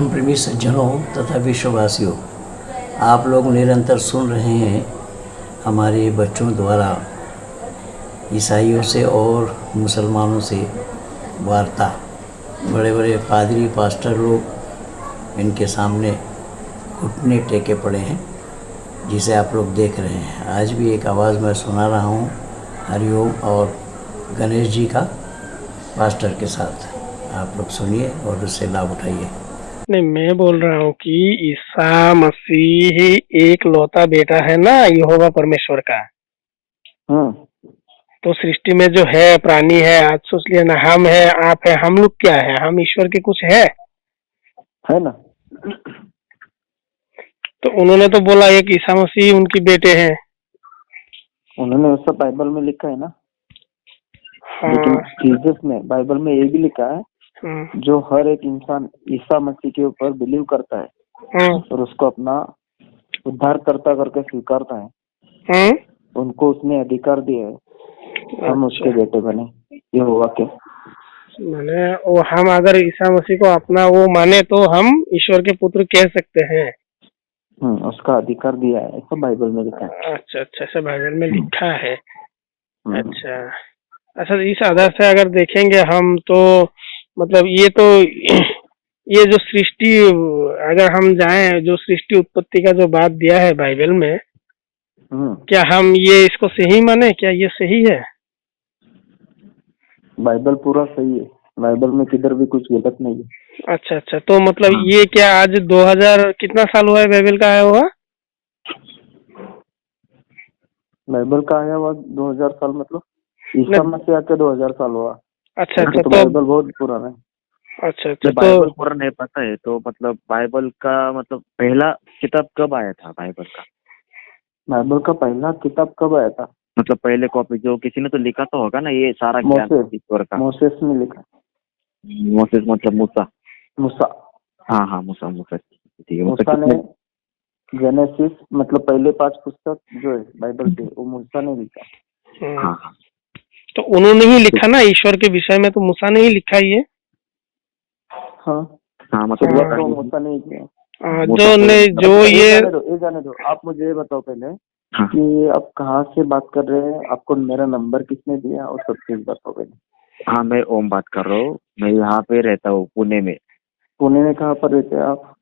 धर्मप्रेमी सज्जनों तथा विश्ववासियों, आप लोग निरंतर सुन रहे हैं हमारे बच्चों द्वारा ईसाइयों से और मुसलमानों से वार्ता। बड़े बड़े पादरी पास्टर लोग इनके सामने घुटने टेके पड़े हैं, जिसे आप लोग देख रहे हैं। आज भी एक आवाज़ मैं सुना रहा हूँ हरिओम और गणेश जी का पास्टर के साथ। आप लोग सुनिए और उससे लाभ उठाइए। नहीं, मैं बोल रहा हूँ कि ईसा मसीह एक लौता बेटा है ना यहोवा परमेश्वर का। तो सृष्टि में जो है प्राणी है, आज सोच लिया ना, हम है, आप है, हम लोग क्या है? हम ईश्वर के कुछ है ना। तो उन्होंने तो बोला एक ईसा मसीह उनकी बेटे हैं। उन्होंने वैसा बाइबल में लिखा है ना। हाँ। लेकिन जीसस में बाइबल में ये भी लिखा है, जो हर एक इंसान ईसा मसीह के ऊपर बिलीव करता है और उसको अपना उद्धारकर्ता करके स्वीकारता है, उनको उसने अधिकार दिया है हम उसके बेटे बने। ये हुआ क्या माने वो हम अगर ईसा मसीह को अपना वो माने तो हम ईश्वर के पुत्र कह सकते हैं। उसका अधिकार दिया है, ऐसा बाइबल में लिखा है। अच्छा, ऐसा बाइबल में लिखा है। अच्छा, इस आधार से अगर देखेंगे हम तो मतलब ये जो सृष्टि, अगर हम जाएं जो सृष्टि उत्पत्ति का जो बात दिया है बाइबल में, क्या हम ये इसको सही माने? क्या ये सही है? बाइबल पूरा सही है, बाइबल में किधर भी कुछ गलत नहीं है। अच्छा, तो मतलब ये क्या आज 2000 कितना साल हुआ है बाइबल का आया हुआ? बाइबल का आया हुआ 2000 साल, मतलब ईसा मसीह आके 2000 साल हुआ। अच्छा, तो बाइबल बहुत पुराना है। अच्छा, तो बाइबल पूरा नहीं पता है, तो मतलब बाइबल का मतलब पहला किताब कब आया था? बाइबल का पहला किताब कब आया था? मतलब पहले कॉपी जो किसी ने तो लिखा तो होगा ना, ये सारा ज्ञान ईश्वर का। मोसेस ने लिखा। मोसेस मतलब मूसा। हाँ, मूसा ठीक है। मूसा ने जेनेसिस मतलब पहले 5 पुस्तक जो है बाइबल के, वो मूसा ने लिखा। हाँ, तो उन्होंने ही लिखा ना ईश्वर के विषय में, तो मूसा ने ही लिखा ये। हाँ, मतलब तो मूसा ने किया। ये जाने दो। आप मुझे ये बताओ पहले कि आप कहाँ से बात कर रहे हैं, आपको मेरा नंबर किसने दिया, और सब चीज बताओ पहले। हाँ, मैं ओम बात कर रहा हूँ। मैं यहाँ पे रहता हूँ पुणे में। पुणे में कहाँ पर रहते हैं आप?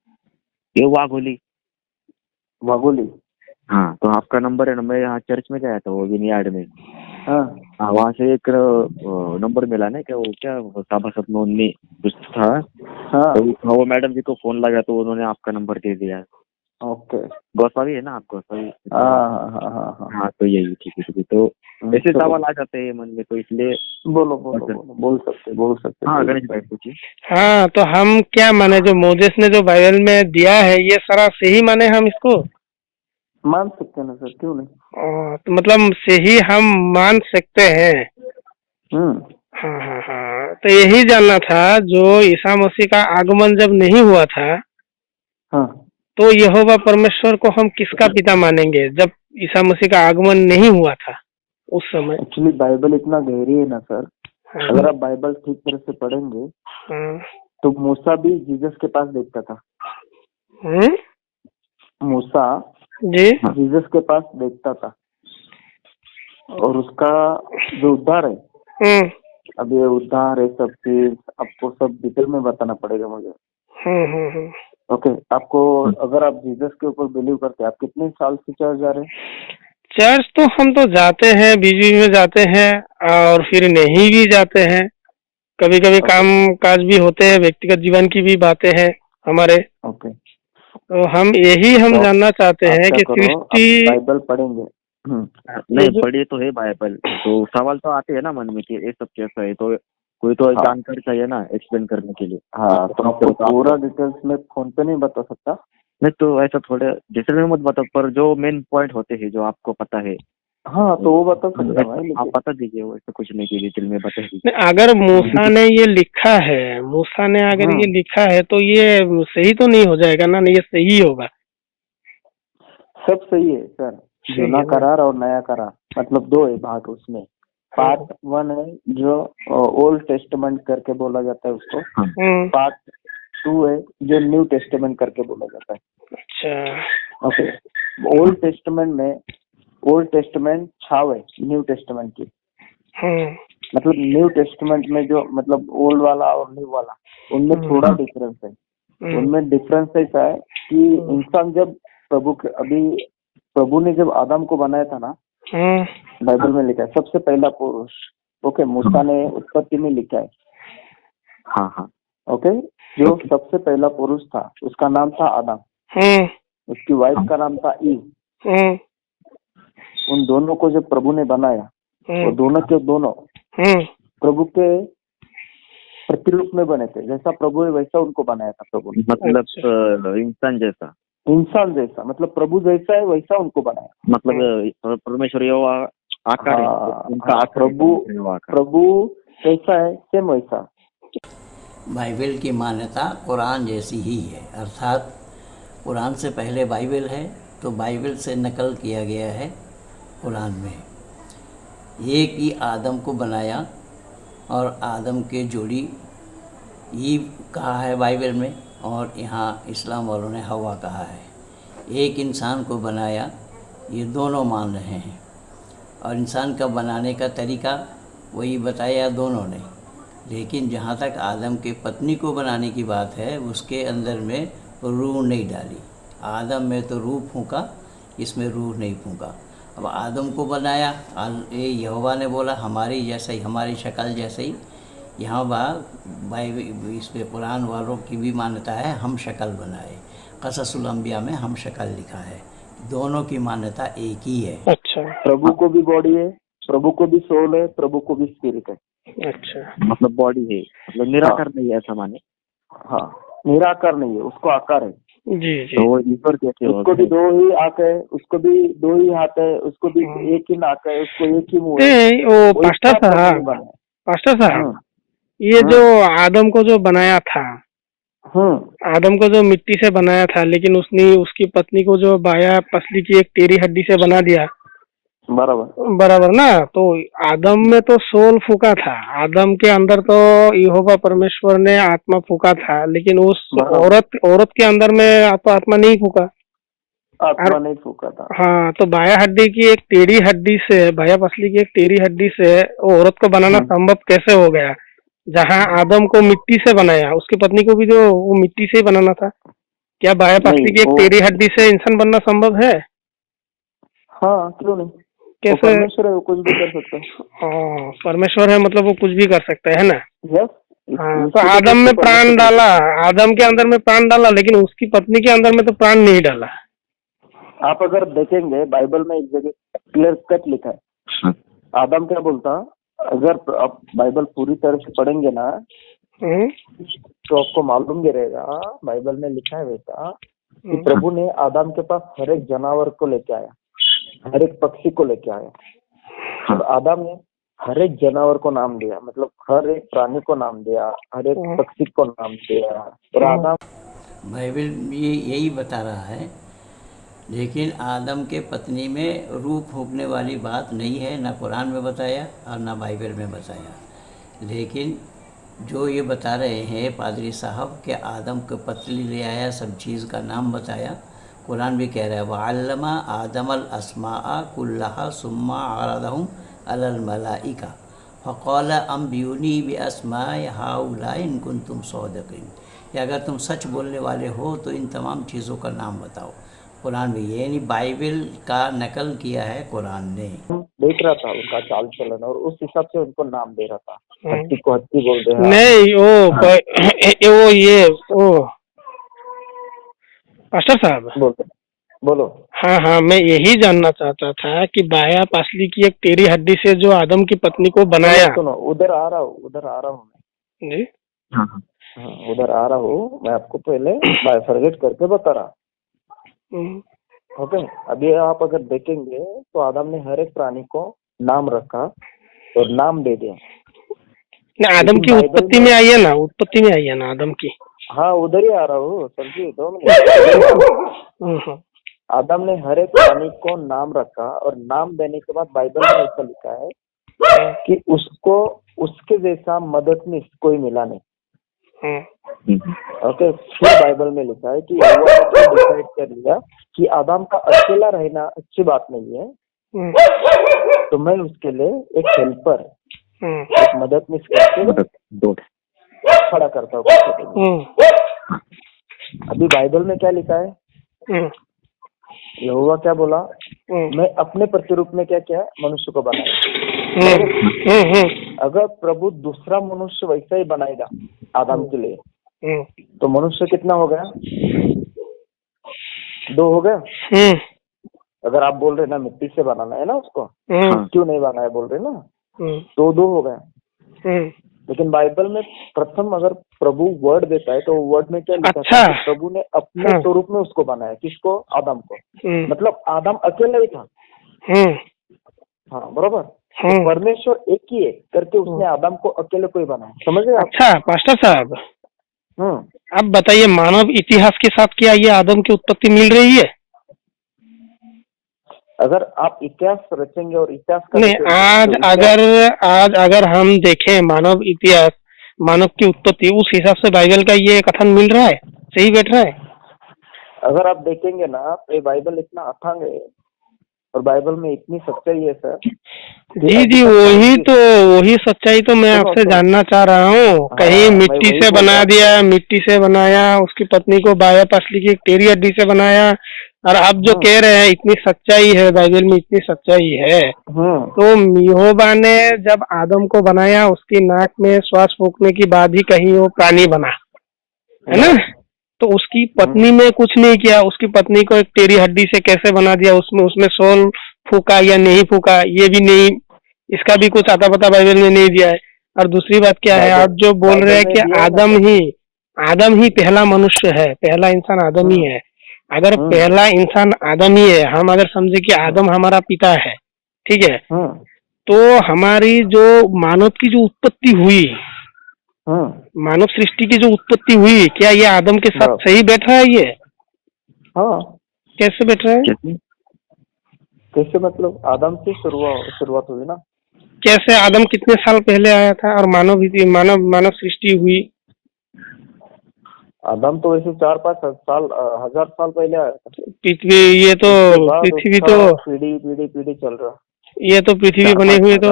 ये वाघोली। हाँ, तो आपका नंबर है ना, मैं यहाँ चर्च में गया था वो विनयार्ड में। हाँ, वहाँ से एक नंबर मिला ना, क्या वो क्या सभासद नोंदनी कुछ था। तो वो मैडम जी को फोन लगा तो उन्होंने आपका नंबर दे दिया। ओके, गोसावी है ना आप? गोसावी। हाँ, तो यही ठीक है। तो ऐसे सवाल आ जाते हैं मन में, तो इसलिए बोल सकते। हाँ, गणेश भाई पूछिए। हाँ, तो हम क्या माने, जो मोजेस ने जो बाइबल में दिया है ये सारा सही माने हम इसको? मान सकते हैं ना सर, क्यों नहीं। तो मतलब सही हम मान सकते हैं। हाँ, तो यही जानना था, जो ईसा मसीह का आगमन जब नहीं हुआ था, तो यहोवा परमेश्वर को हम किसका पिता मानेंगे जब ईसा मसीह का आगमन नहीं हुआ था उस समय? एक्चुअली बाइबल इतना गहरी है ना सर। अगर आप बाइबल ठीक तरह से पढ़ेंगे तो मूसा भी जीसस के पास देखता था। मूसा जी जीसस के पास देखता था, और उसका जो उद्धार है, अब ये उद्धार है, सब चीज आपको सब डिटेल में बताना पड़ेगा मुझे। ओके, आपको अगर आप जीसस के ऊपर बिलीव करते हैं, आप कितने साल से चर्च जा रहे हैं? चर्च तो हम तो जाते हैं, बीच में जाते हैं और फिर नहीं भी जाते हैं। कभी कभी काम काज भी होते हैं, व्यक्तिगत जीवन की भी बातें हैं हमारे। ओके, तो हम यही जानना चाहते हैं कि सृष्टि बाइबल पढ़ेंगे। नहीं पढ़ी तो है बाइबल, तो सवाल तो आते हैं ना मन में कि ये सब कैसा है, तो कोई तो जानकारी चाहिए ना एक्सप्लेन करने के लिए। तो आपको पूरा डिटेल्स में फोन पे नहीं बता सकता। नहीं, तो ऐसा थोड़े डिटेल में मत बताओ, पर जो मेन पॉइंट होते हैं जो आपको पता है। तो वो बता सकता है, आप बता दीजिए, वैसे कुछ नहीं की डिटेल में बता दीजिए। अगर मूसा ने ये लिखा है, मूसा ने अगर ये लिखा है तो ये सही तो नहीं हो जाएगा ना? नहीं, ये सही होगा। सब सही है सर। जूना करार और नया करार मतलब 2 है भाग उसमें। पार्ट 1 है जो ओल्ड टेस्टमेंट करके बोला जाता है उसको। पार्ट 2 है जो न्यू टेस्टामेंट करके बोला जाता है। अच्छा ओके, ओल्ड टेस्टामेंट छाव है न्यू टेस्टामेंट की। मतलब न्यू टेस्टामेंट में जो मतलब ओल्ड वाला और न्यू वाला उनमें थोड़ा डिफरेंस है। उनमें डिफरेंस ऐसा है कि इंसान जब प्रभु ने जब आदम को बनाया था ना, बाइबल में लिखा है सबसे पहला पुरुष। ओके, मूसा ने उत्पत्ति में लिखा है। हाँ, ओके, जो सबसे पहला पुरुष था उसका नाम था आदम, उसकी वाइफ का नाम था ईव। उन दोनों को जब प्रभु ने बनाया, वो दोनों के दोनों प्रभु के प्रतिरूप में बने थे। जैसा प्रभु है वैसा उनको बनाया था प्रभु ने। मतलब इंसान जैसा मतलब प्रभु जैसा है वैसा उनको बनाया। मतलब परमेश्वर यहोवा आकार है, उनका आकार प्रभु कैसा है सेम वैसा। बाइबल की मान्यता कुरान जैसी ही है, अर्थात कुरान से पहले बाइबल है तो बाइबल से नकल किया गया है कुरान में। एक ही आदम को बनाया और आदम के जोड़ी ईव कहा है बाइबल में, और यहाँ इस्लाम वालों ने हवा कहा है। एक इंसान को बनाया, ये दोनों मान रहे हैं, और इंसान का बनाने का तरीका वही बताया दोनों ने। लेकिन जहाँ तक आदम के पत्नी को बनाने की बात है, उसके अंदर में रूह नहीं डाली। आदम में तो रूह फूंका, इसमें रूह नहीं फूंका। अब आदम को बनाया, यहोवा ने बोला हमारी जैसा ही, हमारी शक्ल जैसे ही। यहाँ बाइबल इसमें कुरान वालों की भी मान्यता है हम शक्ल बनाए, क़ससुल अंबिया में हम शक्ल लिखा है। दोनों की मान्यता एक ही है। अच्छा, प्रभु को भी बॉडी है, प्रभु को भी सोल है, प्रभु को भी स्पिरिट है। अच्छा, मतलब बॉडी है, मतलब निराकार नहीं है ऐसा माने। हाँ, निराकार नहीं है, उसको आकार है। जी तो वो ईश्वर कैसे हो? उसको भी 2 ही आंख है, उसको भी 2 ही हाथ है, उसको भी एक ही नाक है, उसको एक ही मुंह है। वो पास्टर साहब, ये जो आदम को जो बनाया था, आदम को जो मिट्टी से बनाया था, लेकिन उसने उसकी पत्नी को जो बाया पसली की एक टेढ़ी हड्डी से बना दिया। बराबर ना। तो आदम में तो सोल फूका था, आदम के अंदर तो यहोवा परमेश्वर ने आत्मा फूका था, लेकिन उस औरत के अंदर में तो आत्मा नहीं फूका। था। हाँ, तो बाया हड्डी की एक टेढ़ी हड्डी से, बाया पसली की एक टेढ़ी हड्डी से वो औरत को बनाना संभव कैसे हो गया? जहाँ आदम को मिट्टी से बनाया, उसकी पत्नी को भी जो वो मिट्टी से ही बनाना था। क्या बाया पसली की एक टेढ़ी हड्डी से इंसान बनना संभव है? हाँ, क्यों नहीं? कैसे? परमेश्वर है, वो कुछ भी कर सकता है। परमेश्वर है, मतलब वो कुछ भी कर सकता है ना। यस। हाँ, तो आदम में प्राण डाला, आदम के अंदर में प्राण डाला, लेकिन उसकी पत्नी के अंदर में तो प्राण नहीं डाला। आप अगर देखेंगे बाइबल में एक जगह क्लियर कट लिखा है। आदम क्या बोलता, अगर आप बाइबल पूरी तरह से पढ़ेंगे ना तो आपको मालूम भी रहेगा, बाइबल में लिखा है वैसा कि प्रभु ने आदम के पास हर एक जानवर को लेके आया, हर एक पक्षी को लेके आया, और आदम ने हर एक जानवर को नाम दिया, मतलब हर एक प्राणी को नाम दिया, हर एक पक्षी को नाम दिया। और आदम बाइबल ये यही बता रहा है, लेकिन आदम के पत्नी में रूह फूंकने वाली बात नहीं है, ना कुरान में बताया और ना बाइबल में बताया। लेकिन जो ये बता रहे हैं पादरी साहब कि आदम को पतली ले आया, सब चीज़ का नाम बताया, कुरान भी कह रहा है वअल्लमा आदमल अस्माअ कुल्लहा सुम्मा अरदहुम अलल मलाइका फ़क़ाल अंबिऊनी बिअस्माइ हाउलाइ इन कुंतुम सादिक़ीन। कि अगर तुम सच बोलने वाले हो तो इन तमाम चीज़ों का नाम बताओ। कुरान भी ये नहीं, बाइबल का नकल किया है कुरान ने। देख रहा था उनका चाल चलन और उस हिसाब से उनको नाम दे रहा था। हत्ती को हत्ती बोल रहे हैं। नहीं, वो पास्टर साहब बोलो। हाँ, मैं यही जानना चाहता था कि बाया पसली की एक टेढ़ी हड्डी से जो आदम की पत्नी को बनाया। सुनो, उधर आ रहा हूँ मैं जी। हाँ, उधर आ रहा हूँ मैं, आपको पहले बाइफरगेट करके बता रहा। ओके, अभी आप अगर देखेंगे तो आदम ने हर एक प्राणी को नाम रखा और नाम दे दिया। आदम की उत्पत्ति में आई है ना, उत्पत्ति में आई है ना आदम की। हाँ, उधर ही आ रहा हूँ, समझिए 2 मिनट। आदम ने हर एक प्राणी को नाम रखा और नाम देने के बाद बाइबल में ऐसा लिखा है कि उसको उसके जैसा मददनीश कोई मिला नहीं। ओके, फिर बाइबल में लिखा है कि यहोवा ने डिसाइड कर लिया कि आदम का अकेला रहना अच्छी बात नहीं है, तो मैं उसके लिए एक हेल्पर, एक मददनीश करके खड़ा करता हूँ। अभी बाइबल में क्या लिखा है? यहोवा क्या बोला? मैं अपने प्रतिरूप में क्या किया? मनुष्य को बनाया। अगर प्रभु दूसरा मनुष्य वैसा ही बनाएगा आदम के लिए, तो मनुष्य कितना हो गया? 2 हो गया। अगर आप बोल रहे ना मिट्टी से बनाना है ना उसको, क्यों नहीं बनाया बोल रहे ना, तो 2 हो गया। लेकिन बाइबल में प्रथम अगर प्रभु वर्ड देता है तो वर्ड में क्या लिखा था? कि प्रभु ने अपने स्वरूप में उसको बनाया। किसको? आदम को। मतलब आदम अकेला ही था। हाँ, बरोबर। तो परमेश्वर एक ही है करके उसने आदम को अकेले को ही बनाया। समझ रहे? अच्छा पास्टर साहब, आप बताइए, मानव इतिहास के साथ क्या ये आदम की उत्पत्ति मिल रही है? अगर आप इतिहास रचेंगे और इतिहास का नहीं, आज अगर हम देखें मानव इतिहास, मानव की उत्पत्ति, उस हिसाब से बाइबल का ये कथन मिल रहा है, सही बैठ रहा है? अगर आप देखेंगे ना तो ये बाइबल इतना अथांग है और बाइबल में इतनी सच्चाई है सर। जी, वही सच्चाई तो मैं आपसे जानना चाह रहा हूँ। कहीं मिट्टी से बना दिया, मिट्टी से बनाया, उसकी पत्नी को बाया पसली की टेरी हड्डी से बनाया, और आप जो कह रहे हैं इतनी सच्चाई है, बाइबल में इतनी सच्चाई है, तो यहोवा ने जब आदम को बनाया उसकी नाक में श्वास फूंकने के बाद ही कहीं वो प्राणी बना, है ना? तो उसकी पत्नी में कुछ नहीं किया, उसकी पत्नी को एक टेरी हड्डी से कैसे बना दिया, उसमें सोल फूका या नहीं फूका ये भी नहीं, इसका भी कुछ आता पता बाइबल में नहीं दिया है। और दूसरी बात क्या है, आप जो बोल रहे हैं कि आदम ही पहला मनुष्य है, पहला इंसान आदम ही है। अगर पहला इंसान आदम ही है, हम अगर समझे कि आदम हमारा पिता है, ठीक है, तो हमारी जो मानव की जो उत्पत्ति हुई, मानव सृष्टि की जो उत्पत्ति हुई, क्या ये आदम के साथ सही बैठ रहा है? ये कैसे बैठ रहा है? कैसे मतलब? आदम से शुरुआत हुई ना। कैसे? आदम कितने साल पहले आया था और मानव सृष्टि हुई? आदम तो वैसे 4-5 साल, 1000 साल पहले आया था। पृथ्वी तो पीढ़ी चल रहा। ये तो पृथ्वी बने हुए तो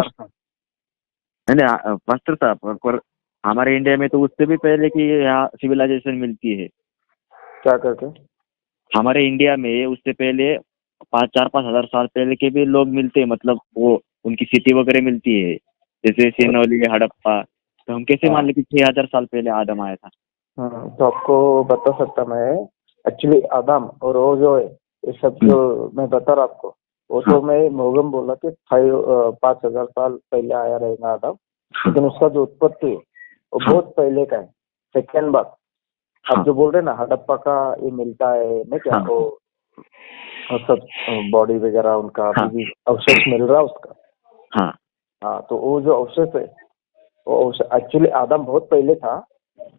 नहीं पास्टर साहब, पर हमारे इंडिया में तो उससे भी पहले की यहाँ सिविलाइजेशन मिलती है। क्या करके? हमारे इंडिया में उससे पहले 4-5 हजार साल पहले के भी लोग मिलते हैं, मतलब वो उनकी सिटी वगैरह मिलती है, जैसे सिनौली, हड़प्पा। तो हम कैसे मान लें कि 6000 साल पहले आदम आया था? तो आपको बता सकता मैं, एक्चुअली आदम और वो जो है ये सब जो मैं बता रहा आपको, वो तो मैं मोगम बोला कि 5000 साल पहले आया रहेगा आदम, लेकिन उसका जो उत्पत्ति है वो बहुत पहले का है। सेकेंड बात, आप जो बोल रहे ना हड़प्पा का ये मिलता है नहीं क्या, वो सब बॉडी वगैरह उनका अवशेष मिल रहा उसका। हाँ, तो वो जो अवशेष है वो एक्चुअली आदम बहुत पहले था,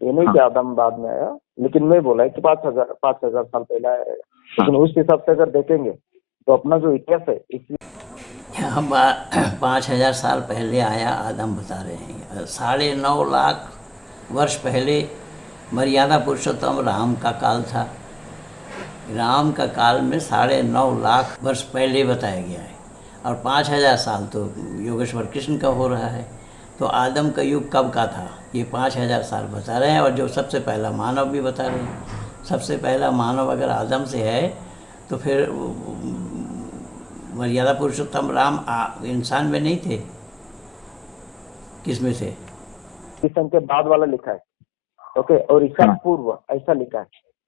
ये नहीं कि आदम बाद में आया, लेकिन मैं बोला है कि 5000 साल पहले आया है। लेकिन उस हिसाब से अगर देखेंगे तो अपना जो इतिहास है, इसलिए हम 5000 साल पहले आया आदम बता रहे हैं। 9.5 लाख वर्ष पहले मर्यादा पुरुषोत्तम राम का काल था। राम का काल में 9.5 लाख वर्ष पहले बताया गया है, और 5000 साल तो योगेश्वर कृष्ण का हो रहा है। तो आदम का युग कब का था ये 5000 साल बता रहे हैं, और जो सबसे पहला मानव भी बता रहे हैं। सबसे पहला मानव अगर आदम से है तो फिर मर्यादा पुरुषोत्तम राम इंसान में नहीं थे, किस में थे? ईसा के बाद वाला लिखा है, ओके, और ईसा पूर्व ऐसा लिखा है।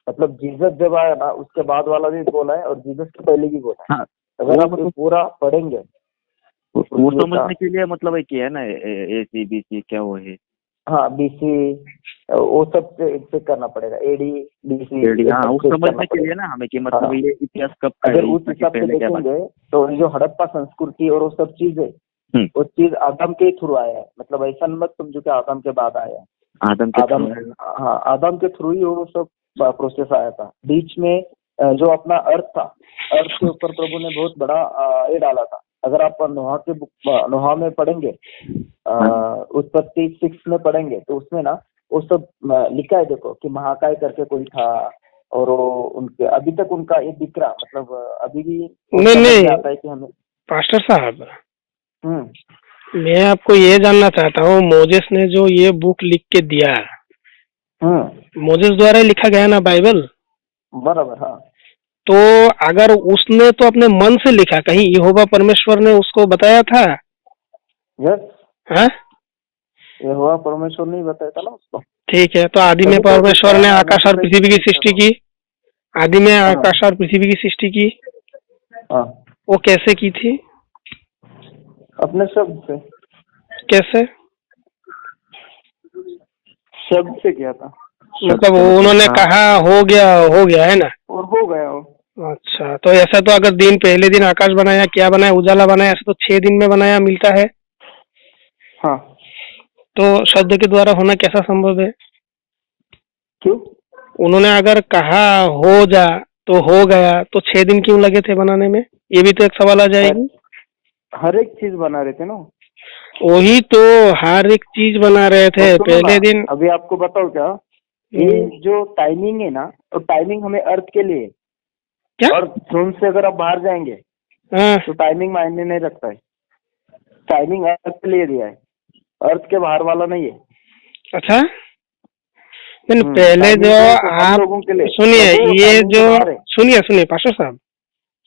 मतलब जीसस जब आया ना उसके बाद वाला भी बोला है और जीसस के पहले भी बोला है। अगर आप पूरा पढ़ेंगे वो समझने के लिए, मतलब है कि है ना AC BC क्या वो है। हाँ, BC वो सब चेक करना पड़ेगा, AD BC। हाँ, वो समझने के लिए ना हमें कि मतलब ये इतिहास कब का है। अगर उस हिसाब से देखेंगे तो जो हड़प्पा संस्कृति और वो सब चीज है, वो चीज आदम के थ्रू आया है। मतलब ऐसा मत समझो कि आदम के बाद आया है। आदम के थ्रू ही वो सब प्रोसेस आया था। बीच में जो अपना अर्थ था, अर्थ के ऊपर प्रभु ने बहुत बड़ा ये डाला था, अगर आप नोहा के नोहा में पढ़ेंगे, उत्पत्ति 6 में पढ़ेंगे तो उसमें ना वो सब लिखा है, देखो कि महाकाय करके कोई था और वो उनके अभी तक उनका ये दिख रहा, मतलब अभी भी नहीं आता है कि हमें। पास्टर साहब, मैं आपको ये जानना चाहता हूँ, मोजेस ने जो ये बुक लिख के दिया, मोजेस द्वारा लिखा गया ना बाइबल, बराबर, हाँ। तो अगर उसने तो अपने मन से लिखा, कहीं यहोवा परमेश्वर ने उसको बताया था? यस, हाँ, यहोवा परमेश्वर ने बताया था ना उसको। ठीक है, तो आदि में परमेश्वर ने आकाश और पृथ्वी की सृष्टि की, आदि में आकाश और पृथ्वी की सृष्टि की, वो कैसे की थी? अपने शब्द से। कैसे? शब्द से किया था, मतलब उन्होंने कहा हो गया है ना, और हो गया हो। अच्छा, तो ऐसा तो अगर दिन पहले दिन आकाश बनाया, क्या बनाया, उजाला बनाया, ऐसा तो 6 दिन में बनाया मिलता है। हाँ, तो शब्द के द्वारा होना कैसा संभव है? क्यों? उन्होंने अगर कहा हो जा तो हो गया, तो 6 दिन क्यों लगे थे बनाने में? ये भी तो एक सवाल आ जाएगी। हर एक चीज बना रहे थे ना, वही तो, हर एक चीज बना रहे थे पहले दिन। अभी आपको बताओ क्या, ये जो टाइमिंग है ना, तो टाइमिंग हमें अर्थ के लिए क्या? और ड्रोन से अगर आप बाहर जाएंगे तो टाइमिंग मायने नहीं रखता है। टाइमिंग अर्थ के लिए दिया है, अर्थ के बाहर वाला नहीं है। अच्छा, पहले जो आप सुनिए, ये जो सुनिए पास्टर साहब,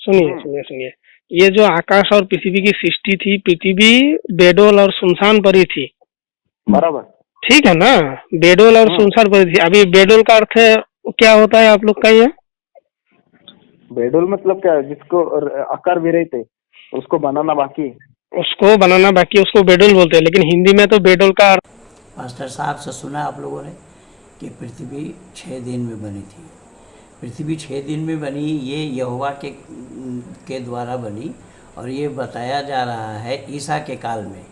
सुनिए, ये जो आकाश और पृथ्वी की सृष्टि थी, पृथ्वी बेडोल और सुनसान परी थी, बराबर, ठीक है ना, बेडोल और सुनसान परी थी। अभी बेडोल का अर्थ क्या होता है आप लोग का? ये बेडोल मतलब क्या है? जिसको आकार विरहित है, उसको बनाना बाकी है, उसको बेडोल बोलते हैं, लेकिन हिंदी में तो बेडोल का अर्थ। पास्टर साहब से सुना आप लोगों ने कि पृथ्वी 6 दिन में बनी थी। पृथ्वी 6 दिन में बनी, ये यहोवा के द्वारा बनी, और ये बताया जा रहा है ईसा के काल में,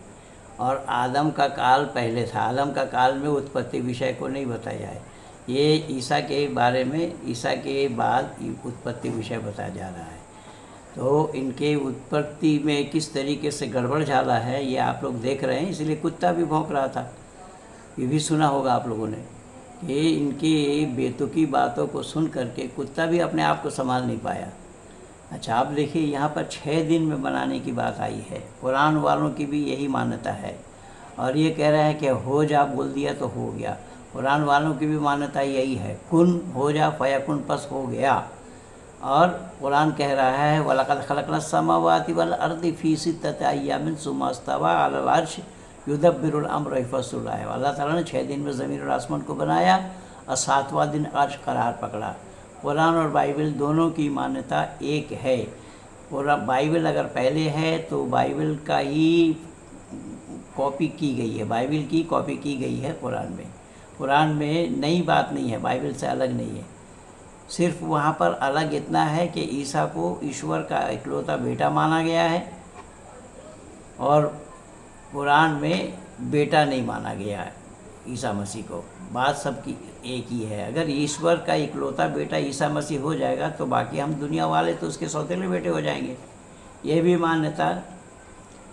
और आदम का काल पहले था। आदम का काल में उत्पत्ति विषय को नहीं बताया है, ये ईसा के बारे में, ईसा के बाद उत्पत्ति विषय बताया जा रहा है। तो इनके उत्पत्ति में किस तरीके से गड़बड़ झाला है ये आप लोग देख रहे हैं, इसलिए कुत्ता भी भौंक रहा था। ये भी सुना होगा आप लोगों ने कि इनकी बेतुकी बातों को सुन करके कुत्ता भी अपने आप को संभाल नहीं पाया। अच्छा, आप देखिए यहाँ पर 6 दिन में बनाने की बात आई है। कुरान वालों की भी यही मान्यता है, और ये कह रहे हैं कि हो जा बोल दिया तो हो गया। कुरान वालों की भी मान्यता यही है, कुन हो जा फयकुन, बस हो गया। और कुरान कह रहा है वलक़द खलक़नस समावाति वल अर्दि फ़ी सित्तति अय्यामिन सुम्मा इस्तवा अलल अर्श युदब्बिरुल अम्र यफ़स्सुलु आयात। अल्लाह ताला ने 6 दिन में ज़मीन और आसमान को बनाया और 7वां दिन अर्श करार पकड़ा। कुरान और बाइबल दोनों की मान्यता एक है। बाइबल अगर पहले है तो बाइबल का ही कॉपी की गई है, बाइबल की कॉपी की गई है कुरान में। कुरान में नई बात नहीं है, बाइबल से अलग नहीं है। सिर्फ वहाँ पर अलग इतना है कि ईसा को ईश्वर का इकलौता बेटा माना गया है, और कुरान में बेटा नहीं माना गया है ईसा मसीह को। बात सबकी एक ही है। अगर ईश्वर का इकलौता बेटा ईसा मसीह हो जाएगा तो बाकी हम दुनिया वाले तो उसके सौतेले बेटे हो जाएंगे। ये भी मान्यता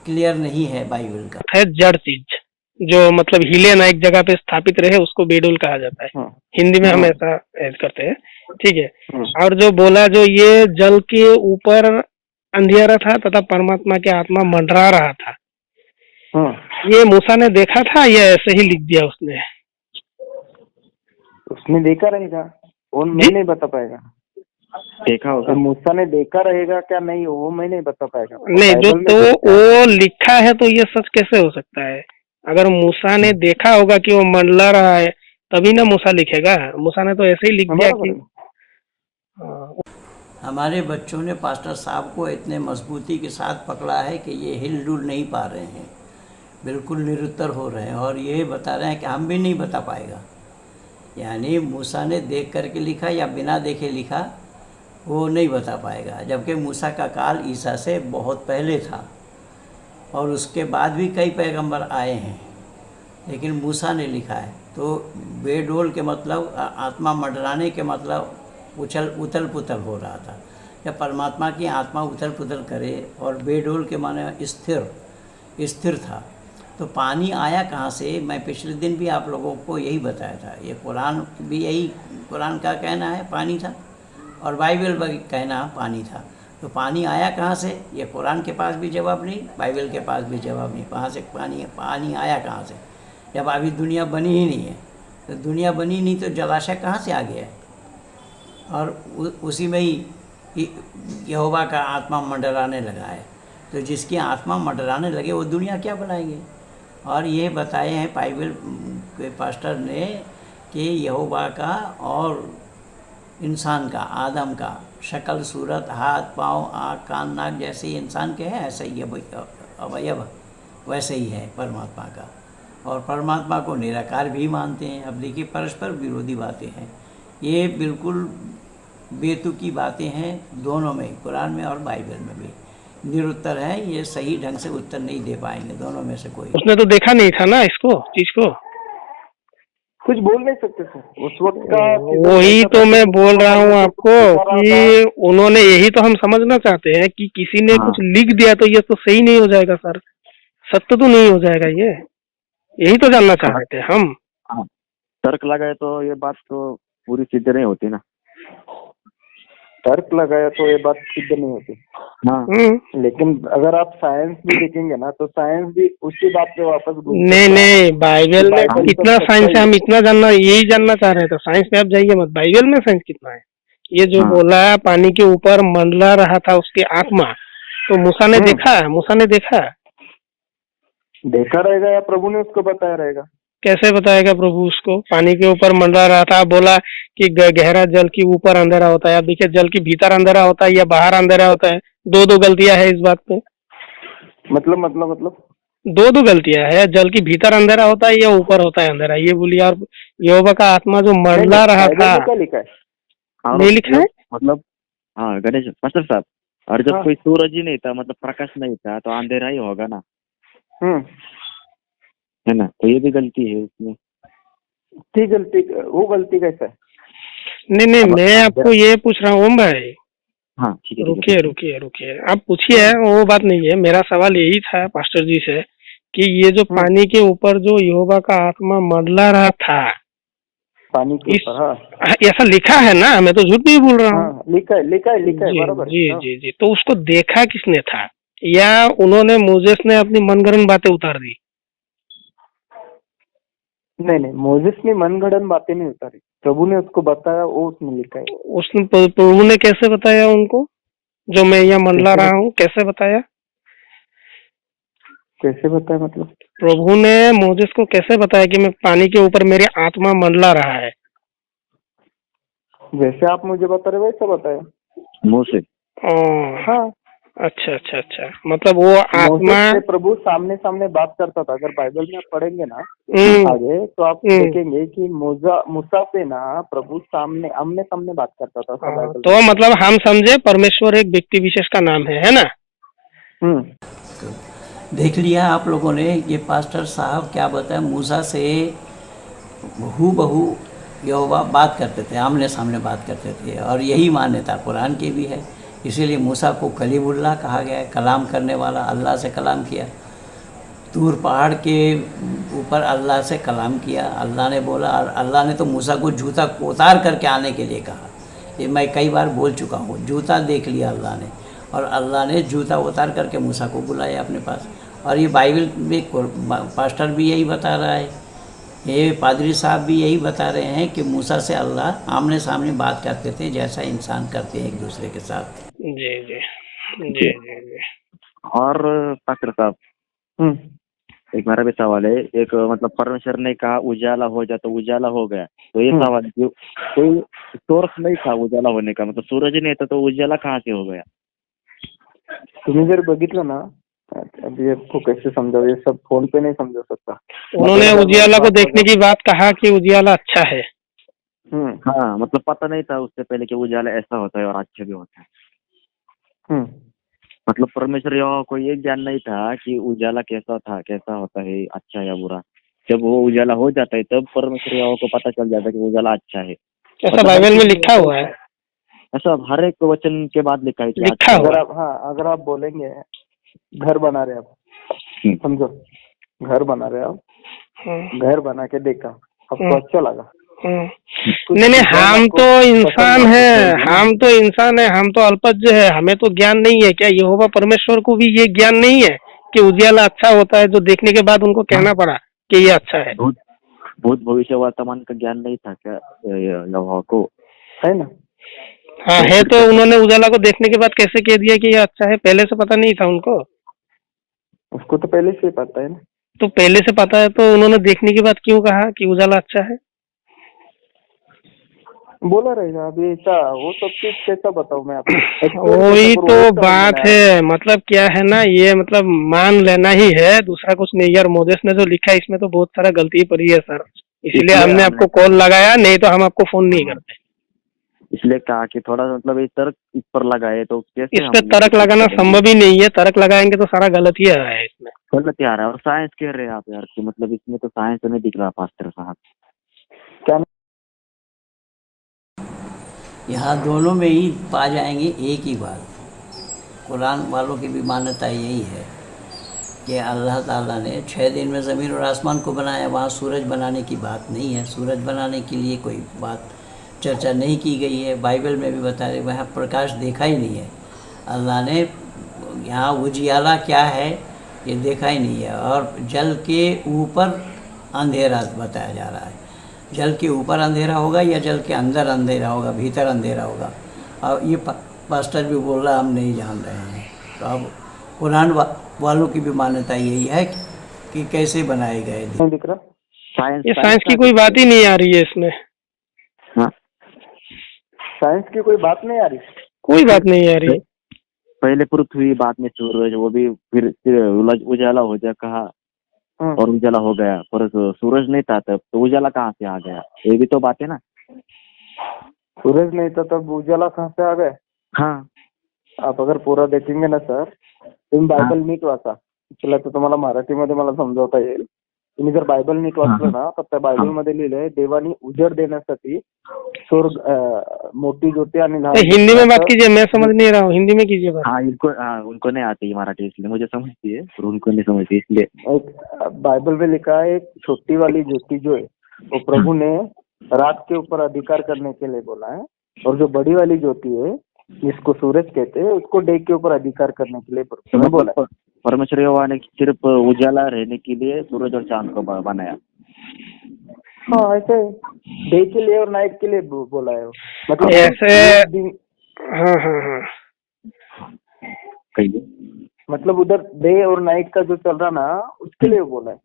क्लियर नहीं है बाइबल का। है जड़ चीज जो मतलब हिले ना एक जगह पे स्थापित रहे, उसको बेडोल कहा जाता है। हिंदी में हम ऐसा ऐड करते हैं, ठीक है। और जो बोला, जो ये जल के ऊपर अंधियारा था तथा परमात्मा की आत्मा मंडरा रहा था, ये मूसा ने देखा था या ऐसे ही लिख दिया उसने? उसने देखा रहेगा, वो मैं नहीं बता पाएगा। देखा होगा, मूसा ने देखा रहेगा क्या नहीं, वो मैं नहीं बता पाएगा। नहीं, जो तो वो लिखा है तो ये सच कैसे हो सकता है? अगर मूसा ने देखा होगा कि वो मंडला रहा है तभी ना मूसा लिखेगा। मूसा ने तो ऐसे ही लिख दिया कि हमारे बच्चों ने पास्टर साहब को इतने मजबूती के साथ पकड़ा है कि ये हिल डुल नहीं पा रहे हैं, बिल्कुल निरुत्तर हो रहे हैं, और ये बता रहे हैं कि हम भी नहीं बता पाएगा। यानी मूसा ने देख करके लिखा या बिना देखे लिखा, वो नहीं बता पाएगा। जबकि मूसा का काल ईसा से बहुत पहले था, और उसके बाद भी कई पैगंबर आए हैं, लेकिन मूसा ने लिखा है। तो बेडोल के मतलब आत्मा मंडराने के मतलब उथल पुथल हो रहा था। या परमात्मा की आत्मा उथल पुथल करे और बेडोल के माने स्थिर था, तो पानी आया कहाँ से? मैं पिछले दिन भी आप लोगों को यही बताया था। ये कुरान भी यही, कुरान का कहना है पानी था, और बाइबल का कहना पानी था। तो पानी आया कहाँ से? ये कुरान के पास भी जवाब नहीं, बाइबल के पास भी जवाब नहीं। कहाँ से पानी आया कहाँ से, जब अभी दुनिया बनी ही नहीं है? तो दुनिया बनी नहीं तो जलाशय कहाँ से आ गया है? और उसी में ही यहोवा का आत्मा मंडराने लगा है। तो जिसकी आत्मा मंडराने लगे वो दुनिया क्या बनाएंगे? और ये बताए हैं बाइबल के पास्टर ने कि यहोवा का और इंसान का, आदम का शक्ल सूरत, हाथ पाँव आँख कान नाक जैसे इंसान के हैं, ऐसा ही अवयव वैसे ही है परमात्मा का। और परमात्मा को निराकार भी मानते हैं। अब देखिए, परस्पर विरोधी बातें हैं ये, बिल्कुल बेतुकी बातें हैं दोनों में, कुरान में और बाइबल में भी निरुत्तर है। ये सही ढंग से उत्तर नहीं दे पाएंगे दोनों में से कोई। उसने तो देखा नहीं था ना इसको, चीज को, कुछ बोल नहीं सकते सर उस वक्त का। वही तो मैं बोल रहा हूँ आपको कि उन्होंने, यही तो हम समझना चाहते हैं कि किसी ने कुछ लिख दिया तो ये तो सही नहीं हो जाएगा सर, सत्य तो नहीं हो जाएगा ये, यही तो जानना चाह रहे थे हम। तर्क लगाए तो ये बात तो पूरी सिद्ध नहीं होती ना। तर्क लगाया तो ये बात सिद्ध नहीं होती। हाँ, लेकिन अगर आप साइंस भी देखेंगे ना तो साइंस भी उसी बात पे वापस नहीं, बाइबल में कितना साइंस है हम इतना जानना, यही जानना चाह रहे थे। साइंस पे आप जाइए मत, बाइबल में साइंस कितना है। ये जो बोला पानी के ऊपर मंडला रहा था उसकी आत्मा, तो मूसा ने देखा है? मूसा ने देखा रहेगा या प्रभु ने उसको बताया रहेगा? कैसे बताएगा प्रभु उसको? पानी के ऊपर मंडरा रहा था, बोला कि गहरा जल के ऊपर अंधेरा होता है। अब देखिए, जल के भीतर अंधेरा होता है या बाहर अंधेरा होता है, दो गलतियां है इस बात पे। मतलब दो गलतियां है, जल के भीतर अंधेरा होता है या ऊपर होता है अंधेरा, ये बोलिए। और यहोवा का आत्मा जो मंडला रहा था, क्या लिखा है? नहीं लिखा है मतलब। हाँ गणेश मास्टर साहब, और जब कोई सूरज ही नहीं था, मतलब प्रकाश नहीं था, तो अंधेरा ही होगा ना, है ना? तो ये भी गलती है इसमें। वो गलती कैसा है? नहीं, मैं आपको ये पूछ रहा हूँ ओम भाई। हाँ ठीक है, रुकिए, आप पूछिए, वो बात नहीं है। मेरा सवाल यही था पास्टर जी से कि ये जो पानी के ऊपर जो यहोवा का आत्मा मंडला रहा था, पानी के ऊपर, ऐसा लिखा है ना? मैं तो झूठ नहीं बोल रहा हूँ। लिखा है बराबर। जी। तो उसको देखा किसने था, या उन्होंने मोजेस ने अपनी मनगढ़ंत बातें उतार दी? नहीं, मोजेस ने मनगढ़ंत बातें नहीं उतारी, प्रभु ने उसको बताया, वो उसमें लिखा है। उसने, प्रभु ने कैसे बताया उनको? जो मैं यहाँ मंडला रहा हूँ, कैसे बताया? मतलब प्रभु ने मोजेस को कैसे बताया कि मैं पानी के ऊपर मेरी आत्मा मंडला रहा है? जैसे आप मुझे बता रहे वैसा बताया मुँह से। हाँ, अच्छा। मतलब वो आत्मा से प्रभु सामने बात करता था। अगर बाइबल में आप पढ़ेंगे ना आगे, तो आप देखेंगे कि मूसा से ना प्रभु आमने सामने बात करता था। तो मतलब हम समझे परमेश्वर एक व्यक्ति विशेष का नाम है ना? देख लिया आप लोगों ने, ये पास्टर साहब क्या बताया, मूसा से बहू यहोवा बात करते थे, आमने सामने बात करते थे, और यही मान्यता कुरान की भी है। इसीलिए मूसा को कलीमुल्लाह कहा गया है, कलाम करने वाला। अल्लाह से कलाम किया, तूर पहाड़ के ऊपर अल्लाह से कलाम किया। अल्लाह ने बोला, और अल्लाह ने तो मूसा को जूता उतार करके आने के लिए कहा। ये मैं कई बार बोल चुका हूँ, जूता देख लिया अल्लाह ने, और अल्लाह ने जूता उतार करके मूसा को बुलाया अपने पास। और ये बाइबल में पास्टर भी यही बता रहा है, ये पादरी साहब भी यही बता रहे हैं कि मूसा से अल्लाह आमने सामने बात करते थे, जैसा इंसान करते हैं एक दूसरे के साथ। जी। और पास्टर साहब, एक मेरा भी सवाल है। एक मतलब परमेश्वर ने कहा उजाला हो जा, तो उजाला हो गया। तो ये सवाल, कोई सोर्स नहीं था उजाला होने का, मतलब सूरज नहीं था तो उजाला कहाँ से हो गया? तुम्ही जर बघितलं ना, अभी आपको कैसे समझाओ, ये सब फोन पे नहीं समझा सकता। उन्होंने उजियाला को देखने की बात कहा कि उजियाला अच्छा है। हाँ, मतलब पता नहीं था उससे पहले कि उजाला ऐसा होता है और अच्छा भी होता है। मतलब परमेश्वर यहोवा को ये ज्ञान नहीं था कि उजाला कैसा होता है, अच्छा या बुरा। जब वो उजाला हो जाता है तब परमेश्वर यहोवा को पता चल जाता है कि उजाला अच्छा है। ऐसा बाइबल में लिखा हुआ है। ऐसा हर एक वचन के बाद लिखा है कि लिखा हुआ। अगर आप बोलेंगे घर बना रहे आप, समझो घर बना रहे आप, घर बना के देखा आपको अच्छा लगा, नहीं नहीं, हम तो इंसान है, हम तो अल्पज्ञ है, हमें तो ज्ञान नहीं है। क्या यहोवा परमेश्वर को भी ये ज्ञान नहीं है कि उजियाला अच्छा होता है, जो देखने के बाद उनको कहना पड़ा कि ये अच्छा है? भूत भविष्य वर्तमान का ज्ञान नहीं था क्या यहोवा को? है ना? हाँ है, तो उन्होंने उजाला को देखने के बाद कैसे कह दिया कि ये अच्छा है? पहले से पता नहीं था उनको? उसको तो पहले से ही पता है ना। तो पहले से पता है तो उन्होंने देखने के बाद क्यों कहा कि उजाला अच्छा है? बोला रहेगा अभी ऐसा, वो सब चीज कैसा बताऊं मैं आपको? वही तो बात है, मतलब क्या है ना, ये मतलब मान लेना ही है, दूसरा कुछ नहीं। यार मोदेश ने जो लिखा है इसमें तो बहुत सारा गलती पड़ी है सर, इसलिए हमने आपको कॉल लगाया, नहीं तो हम आपको फोन नहीं करते। इसलिए कहा कि थोड़ा मतलब इस तर्क इस पर लगाए तो कैसे? इस पे तर्क लगाना संभव ही नहीं है, तर्क लगाएंगे तो सारा गलत ही आ रहा है इसमें। गलत ही आ रहा है। और साइंस कह रहे हैं आप यार कि मतलब इसमें तो साइंस नहीं दिख रहा पास्टर साहब। क्या? यहाँ दोनों में ही पा जाएंगे एक ही बात। कुरान वालों की भी मान्यता यही है कि अल्लाह ताला ने 6 दिन में ज़मीन और आसमान को बनाया। वहाँ सूरज बनाने की बात नहीं है, सूरज बनाने के लिए कोई बात चर्चा नहीं की गई है। बाइबल में भी बता रहे वहाँ प्रकाश देखा ही नहीं है अल्लाह ने। यहाँ उजियाला क्या है ये देखा ही नहीं है। और जल के ऊपर अंधेरा बताया जा रहा है। जल के ऊपर अंधेरा होगा या जल के अंदर अंधेरा होगा, भीतर अंधेरा होगा? और ये पास्टर भी बोल रहा हम नहीं जान रहे हैं। तो अब कुरान वालों की भी मान्यता यही है कि कैसे बनाए गए। दिख रहा ये साइंस की कोई बात ही नहीं आ रही है इसमें। हाँ, साइंस की कोई बात नहीं आ रही, कोई बात नहीं आ रही। पहले पृथ्वी बाद में सूरज, वो भी फिर उजाला हो जाए कहा और उजाला हो गया, पर सूरज नहीं था तब तो उजाला कहाँ से आ गया? ये भी तो बात है ना। सूरज नहीं था तब उजाला कहाँ से आ गया? हाँ, आप अगर पूरा देखेंगे ना सर, तुम्ही बायबल नीट वाचा, तुला तर तुम्हाला मराठीमध्ये मला समजावता येईल। तुम्ही जर बायबल नीट वाचलं ना तर त्या बायबल मध्ये लिहिलंय देवानी उजेड देण्यासाठी स्वर्ग मोठी ज्योती आणि हिंदी में बात कीजिए, मैं समझ नहीं रहा हूँ, हिंदी में कीजिए बात। हाँ उनको नहीं आती मराठी, इसलिए मुझे समझती है और उनको नहीं समझती, इसलिए बाइबल में लिखा है एक छोटी वाली ज्योति जो है वो प्रभु ने रात के ऊपर अधिकार करने के लिए बोला है, और जो बड़ी वाली ज्योति है जिसको सूरज कहते हैं उसको डे के ऊपर अधिकार करने के लिए बोला है। परमेश्वर यहोवा ने सिर्फ उजाला रहने के लिए सूरज और चांद को बनाया। हाँ ऐसे डे के लिए और नाइट के लिए बोला है, मतलब ऐसे। हाँ हाँ हाँ, मतलब उधर डे और नाइट का जो चल रहा ना उसके लिए बोला है।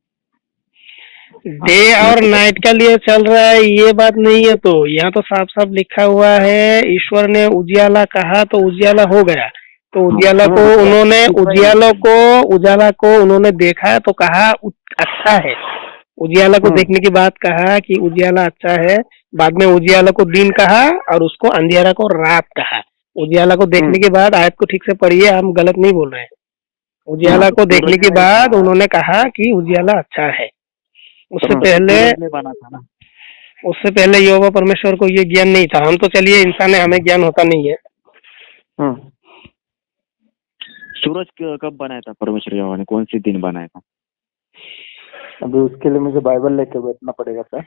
डे और नाइट का लिए चल रहा है ये बात नहीं है। तो यहाँ तो साफ साफ लिखा हुआ है, ईश्वर ने उजियाला कहा तो उजियाला हो गया। तो उजियाला को उन्होंने उजाला को उन्होंने देखा तो कहा अच्छा है। उजियाला को देखने के बाद कहा कि उजियाला अच्छा है। बाद में उजियाला को दिन कहा और उसको अंधेरा को रात कहा। उजियाला को देखने के बाद, आयत को ठीक से पढ़िए, हम गलत नहीं बोल रहे हैं। उजियाला को देखने के बाद उन्होंने कहा कि उजियाला अच्छा है। उससे पहले यहोवा परमेश्वर को ये ज्ञान नहीं था। हम तो चलिए इंसान है, हमें ज्ञान होता नहीं है। सूरज कब बनाया था परमेश्वर यहोवा ने, कौन से दिन बनाया था? अभी उसके लिए मुझे बाइबल लेके बैठना पड़ेगा सर।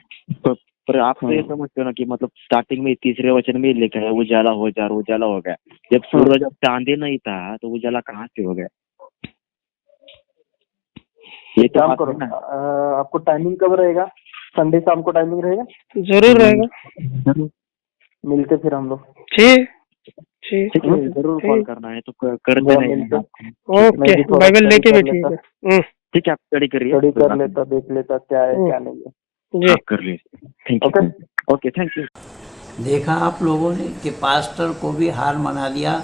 पर आप तो ये समझते हो ना कि मतलब स्टार्टिंग में तीसरे वचन में लिखा है उजाला हो जा, उजाला हो गया। जब सूरज अब चांदी नहीं था तो उजाला कहाँ से हो गया? ये तो काम करो ना, आपको टाइमिंग कब रहेगा? संडे शाम को टाइमिंग रहेगा? जरूर रहेगा, मिलते फिर हम लोग। ठीक ठीक है, जरूर कॉल करना है तो करते नहीं। ओके, बाइबल लेके बैठिए। ठीक है, आप स्टडी करिए, स्टडी कर लेता, देख लेता क्या है क्या नहीं है जी, कर लीजिए। Thank you. Okay, thank you. देखा आप लोगों ने कि पास्टर को भी हार मना दिया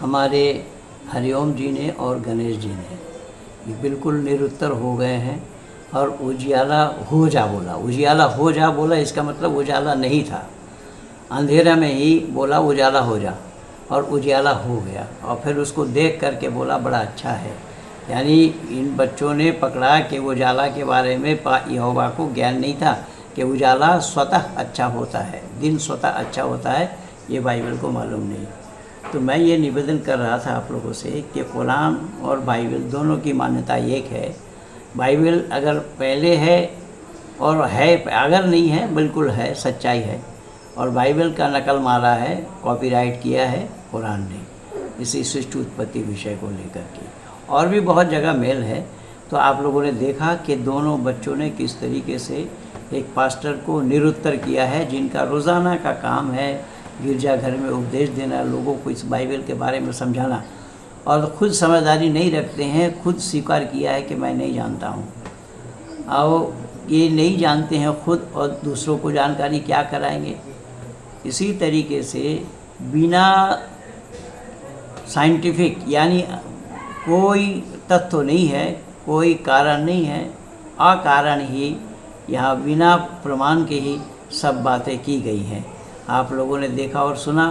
हमारे हरिओम जी ने और गणेश जी ने। ये बिल्कुल निरुत्तर हो गए हैं और उजियाला हो जा बोला। उजियाला हो जा बोला, इसका मतलब उजाला नहीं था, अंधेरा में ही बोला उजाला हो जा, और उजियाला हो गया। और फिर उसको देख करके बोला बड़ा अच्छा है। यानी इन बच्चों ने पकड़ा कि उजाला के बारे में यहोवा को ज्ञान नहीं था कि उजाला स्वतः अच्छा होता है, दिन स्वतः अच्छा होता है, ये बाइबल को मालूम नहीं। तो मैं ये निवेदन कर रहा था आप लोगों से कि कुरान और बाइबल दोनों की मान्यता एक है। बाइबल अगर पहले है और है, अगर नहीं है बिल्कुल है, सच्चाई है। और बाइबल का नकल मारा है, कॉपीराइट किया है कुरान ने, इसी सृष्टि उत्पत्ति विषय को लेकर के। और भी बहुत जगह मेल है। तो आप लोगों ने देखा कि दोनों बच्चों ने किस तरीके से एक पास्टर को निरुत्तर किया है, जिनका रोज़ाना का काम है गिरजाघर में उपदेश देना, लोगों को इस बाइबल के बारे में समझाना, और खुद समझदारी नहीं रखते हैं। खुद स्वीकार किया है कि मैं नहीं जानता हूँ। और ये नहीं जानते हैं खुद, और दूसरों को जानकारी क्या कराएंगे। इसी तरीके से बिना साइंटिफिक, यानी कोई तथ्य नहीं है, कोई कारण नहीं है, अकारण ही यहाँ बिना प्रमाण के ही सब बातें की गई हैं। आप लोगों ने देखा और सुना,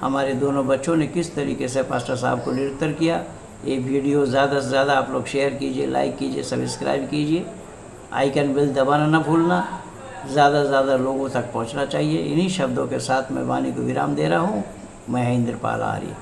हमारे दोनों बच्चों ने किस तरीके से पास्टर साहब को निरुत्तर किया। ये वीडियो ज़्यादा से ज़्यादा आप लोग शेयर कीजिए, लाइक कीजिए, सब्सक्राइब कीजिए, आइकन बेल दबाना ना भूलना। ज़्यादा से ज़्यादा लोगों तक पहुंचना चाहिए। इन्हीं शब्दों के साथ मैं वाणी को विराम दे रहा हूँ। मैं इंद्रपाल आर्य।